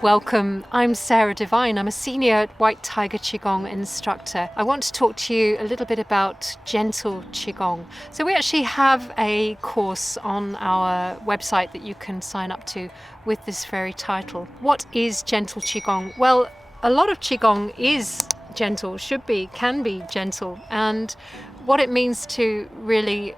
Welcome, I'm Sarah Devine. I'm a senior White Tiger Qigong instructor. I want to talk to you a little bit about Gentle Qigong. So we actually have a course on our website that you can sign up to with this very title. What is Gentle Qigong? Well, a lot of Qigong is gentle, can be gentle, and what it means to really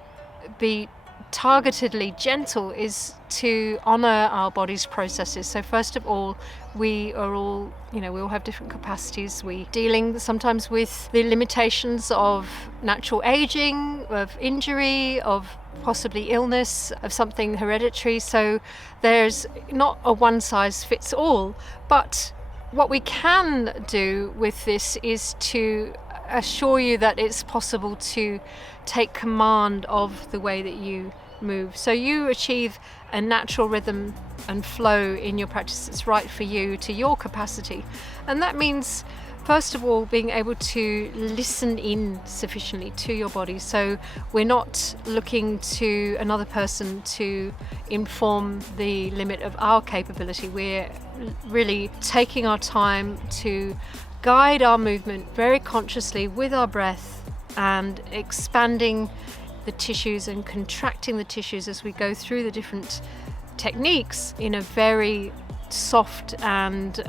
be targetedly gentle is to honor our body's processes. So first of all, we all have different capacities. We dealing sometimes with the limitations of natural aging, of injury, of possibly illness, of something hereditary. So there's not a one size fits all, but what we can do with this is to assure you that it's possible to take command of the way that you move. So you achieve a natural rhythm and flow in your practice that's right for you, to your capacity. And that means, first of all, being able to listen in sufficiently to your body. So we're not looking to another person to inform the limit of our capability. We're really taking our time to guide our movement very consciously with our breath and expanding the tissues and contracting the tissues as we go through the different techniques in a very soft and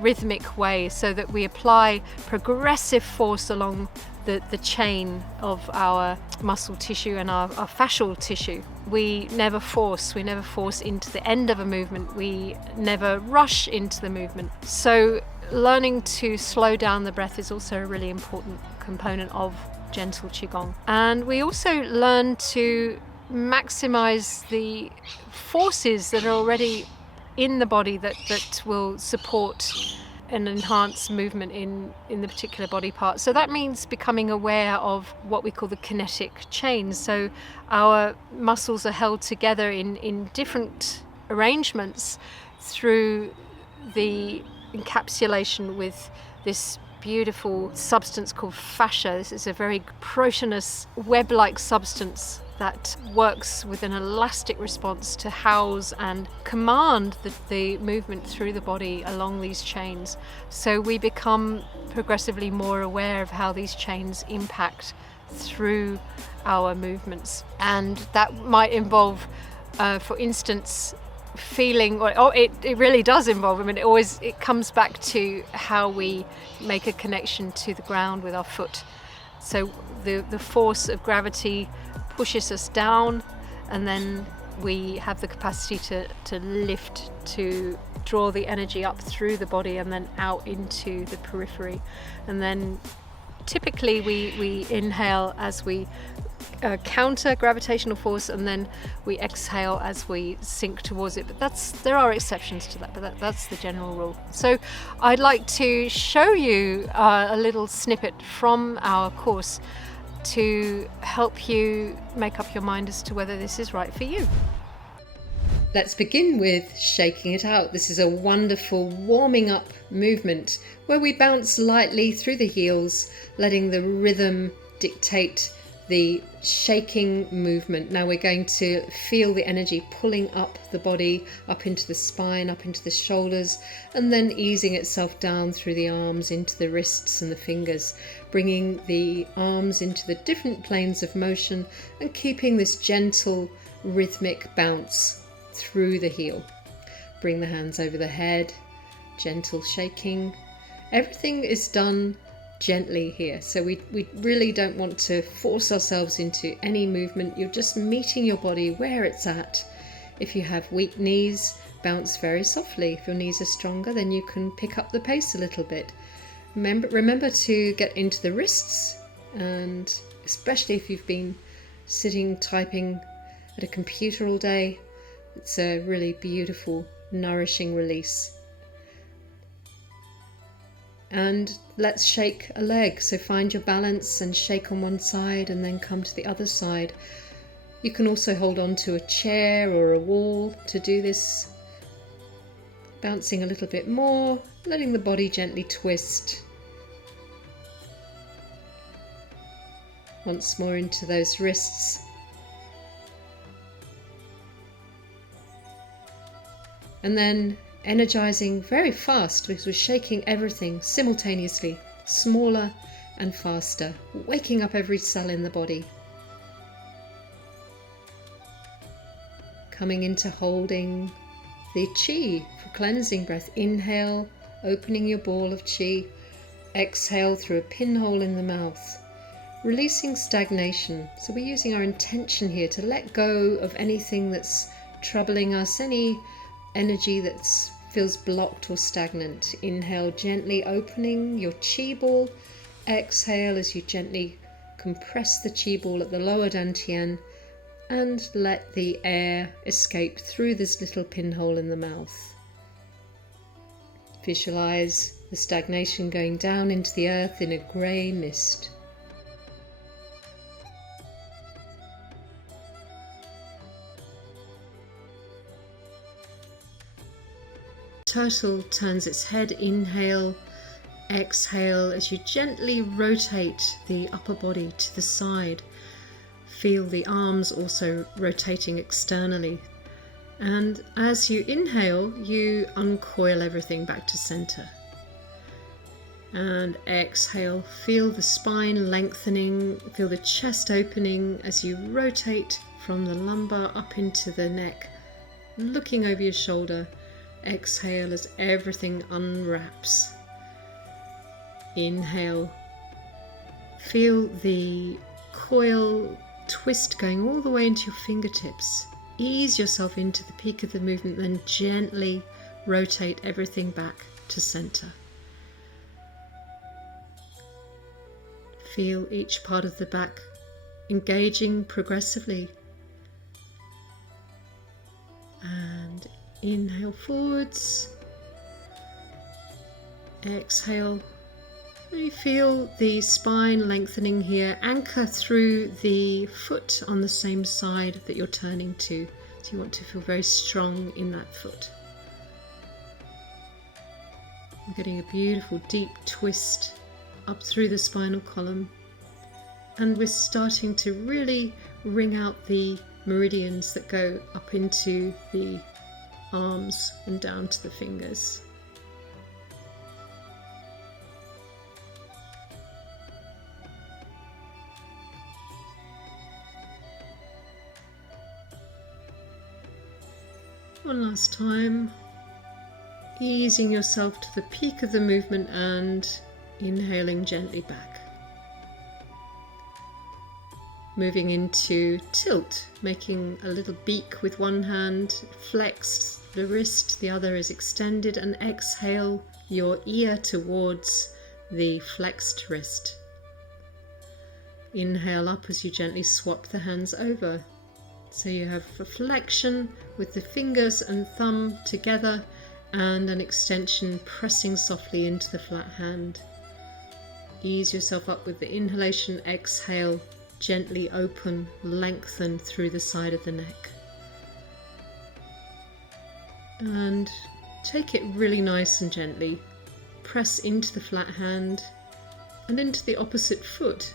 rhythmic way, so that we apply progressive force along the chain of our muscle tissue and our fascial tissue. We never force into the end of a movement. We never rush into the movement. So learning to slow down the breath is also a really important component of Gentle Qigong. And we also learn to maximize the forces that are already in the body that will support and enhance movement in the particular body part. So that means becoming aware of what we call the kinetic chains. So our muscles are held together in different arrangements through the encapsulation with this beautiful substance called fascia. This is a very proteinous web-like substance that works with an elastic response to house and command the movement through the body along these chains. So we become progressively more aware of how these chains impact through our movements. And that might involve, for instance, feeling, it really does involve, it comes back to how we make a connection to the ground with our foot. So the force of gravity pushes us down, and then we have the capacity to lift, to draw the energy up through the body and then out into the periphery. And then typically we inhale as we counter gravitational force, and then we exhale as we sink towards it. But there are exceptions to that, but that's the general rule. So I'd like to show you a little snippet from our course to help you make up your mind as to whether this is right for you. Let's begin with shaking it out. This is a wonderful warming up movement where we bounce lightly through the heels, letting the rhythm dictate the shaking movement. Now we're going to feel the energy pulling up the body, up into the spine, up into the shoulders, and then easing itself down through the arms into the wrists and the fingers, bringing the arms into the different planes of motion and keeping this gentle rhythmic bounce through the heel. Bring the hands over the head, gentle shaking. Everything is done gently here, so we really don't want to force ourselves into any movement. You're just meeting your body where it's at. If you have weak knees, bounce very softly. If your knees are stronger, then you can pick up the pace a little bit. Remember to get into the wrists, and especially if you've been sitting typing at a computer all day, it's a really beautiful, nourishing release. And let's shake a leg. So find your balance and shake on one side and then come to the other side. You can also hold on to a chair or a wall to do this. Bouncing a little bit more, letting the body gently twist. Once more into those wrists. And then energizing very fast because we're shaking everything simultaneously, smaller and faster, waking up every cell in the body. Coming into holding the Qi for cleansing breath. Inhale, opening your ball of Qi. Exhale through a pinhole in the mouth, releasing stagnation. So we're using our intention here to let go of anything that's troubling us, any energy that feels blocked or stagnant. Inhale, gently opening your Qi ball. Exhale as you gently compress the Qi ball at the lower dantian and let the air escape through this little pinhole in the mouth. Visualize the stagnation going down into the earth in a grey mist. Turtle turns its head. Inhale, exhale as you gently rotate the upper body to the side. Feel the arms also rotating externally. And as you inhale, you uncoil everything back to center. And exhale, feel the spine lengthening, feel the chest opening as you rotate from the lumbar up into the neck, looking over your shoulder. Exhale as everything unwraps. Inhale, feel the coil twist going all the way into your fingertips. Ease yourself into the peak of the movement, then gently rotate everything back to center. Feel each part of the back engaging progressively. And inhale forwards. Exhale. You feel the spine lengthening here. Anchor through the foot on the same side that you're turning to. So you want to feel very strong in that foot. We're getting a beautiful deep twist up through the spinal column. And we're starting to really wring out the meridians that go up into the arms and down to the fingers. One last time, easing yourself to the peak of the movement and inhaling gently back. Moving into tilt, making a little beak with one hand, flexed the wrist, the other is extended, and exhale your ear towards the flexed wrist. Inhale up as you gently swap the hands over. So you have a flexion with the fingers and thumb together and an extension pressing softly into the flat hand. Ease yourself up with the inhalation, exhale, gently open, lengthen through the side of the neck. And take it really nice and gently. Press into the flat hand and into the opposite foot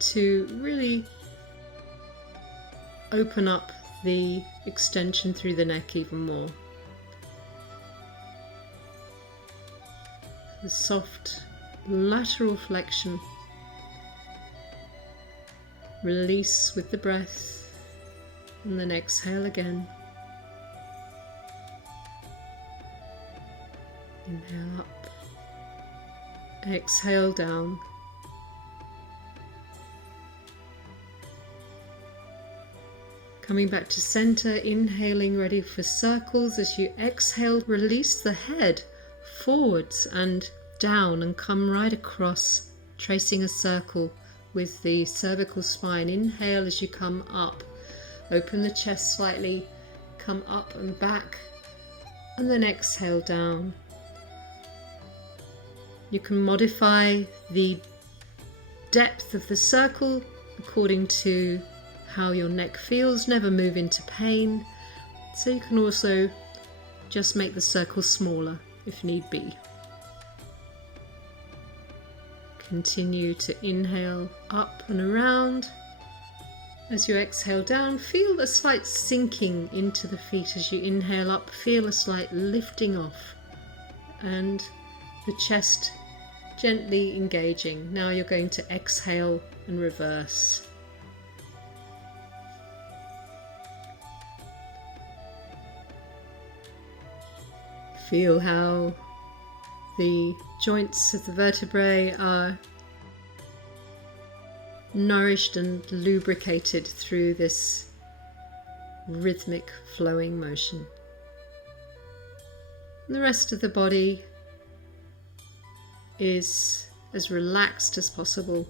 to really open up the extension through the neck even more. The soft lateral flexion. Release with the breath and then exhale again. Inhale up. Exhale down. Coming back to center, inhaling, ready for circles. As you exhale, release the head forwards and down and come right across, tracing a circle with the cervical spine. Inhale as you come up. Open the chest slightly, come up and back, and then exhale down. You can modify the depth of the circle according to how your neck feels. Never move into pain. So you can also just make the circle smaller if need be. Continue to inhale up and around. As you exhale down, feel a slight sinking into the feet. As you inhale up, feel a slight lifting off. and the chest gently engaging. Now you're going to exhale and reverse. Feel how the joints of the vertebrae are nourished and lubricated through this rhythmic flowing motion. And the rest of the body is as relaxed as possible.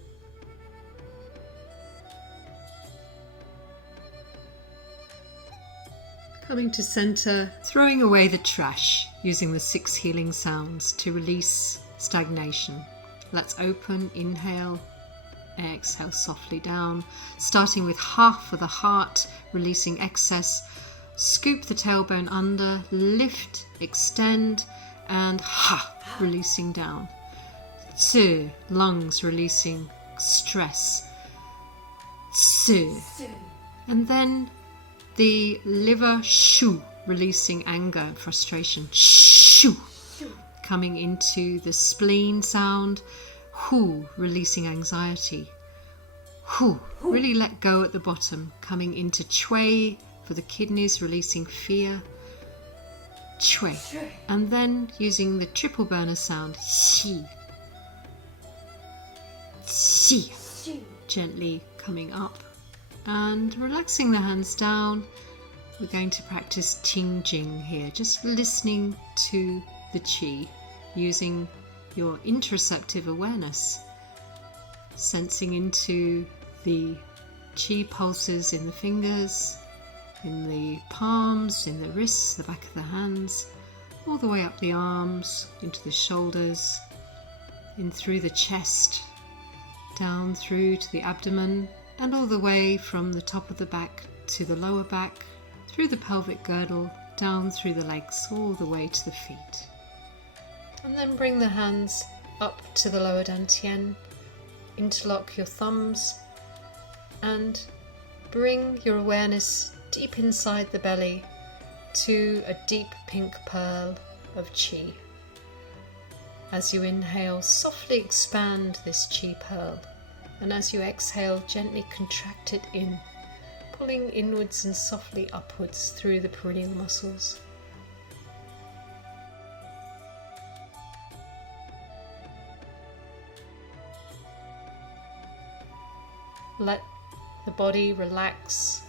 Coming to center, throwing away the trash, using the 6 healing sounds to release stagnation. Let's open, inhale, exhale softly down, starting with half of the heart, releasing excess. Scoop the tailbone under, lift, extend, and ha, releasing down. Tsu, lungs releasing stress. Tsu. And then the liver, shu, releasing anger and frustration. Shu. Coming into the spleen sound. Hu, releasing anxiety. Hu, really let go at the bottom. Coming into chui for the kidneys, releasing fear. Chui. And then using the triple burner sound. Xi. Xi. Gently coming up and relaxing the hands down. We're going to practice Qing Jing here, just listening to the qi, using your interoceptive awareness, sensing into the qi pulses in the fingers, in the palms, in the wrists, the back of the hands, all the way up the arms, into the shoulders, in through the chest, down through to the abdomen, and all the way from the top of the back to the lower back, through the pelvic girdle, down through the legs, all the way to the feet. And then bring the hands up to the lower dantian, interlock your thumbs, and bring your awareness deep inside the belly to a deep pink pearl of qi. As you inhale, softly expand this qi pearl, and as you exhale, gently contract it in, pulling inwards and softly upwards through the perineal muscles. Let the body relax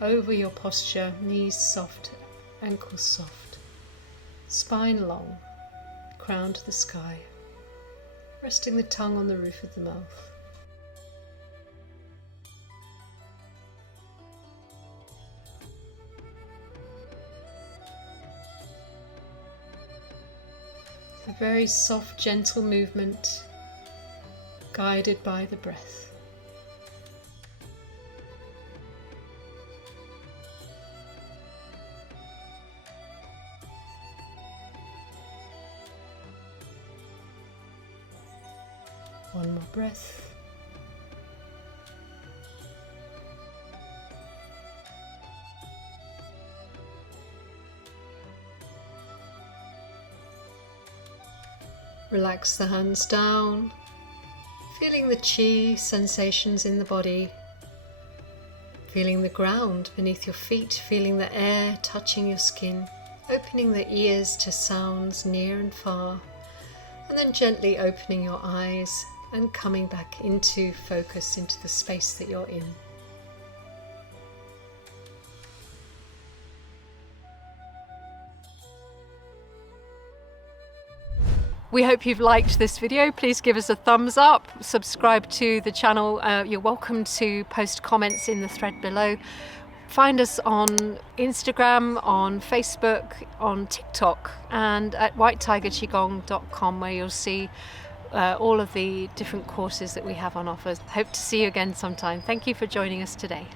over your posture, knees soft, ankles soft, spine long, crown to the sky, resting the tongue on the roof of the mouth. A very soft, gentle movement, guided by the breath. One more breath. Relax the hands down, feeling the qi sensations in the body, feeling the ground beneath your feet, feeling the air touching your skin, opening the ears to sounds near and far, and then gently opening your eyes and coming back into focus, into the space that you're in. We hope you've liked this video. Please give us a thumbs up, subscribe to the channel. You're welcome to post comments in the thread below. Find us on Instagram, on Facebook, on TikTok, and at whitetigerqigong.com, where you'll see all of the different courses that we have on offer. Hope to see you again sometime. Thank you for joining us today.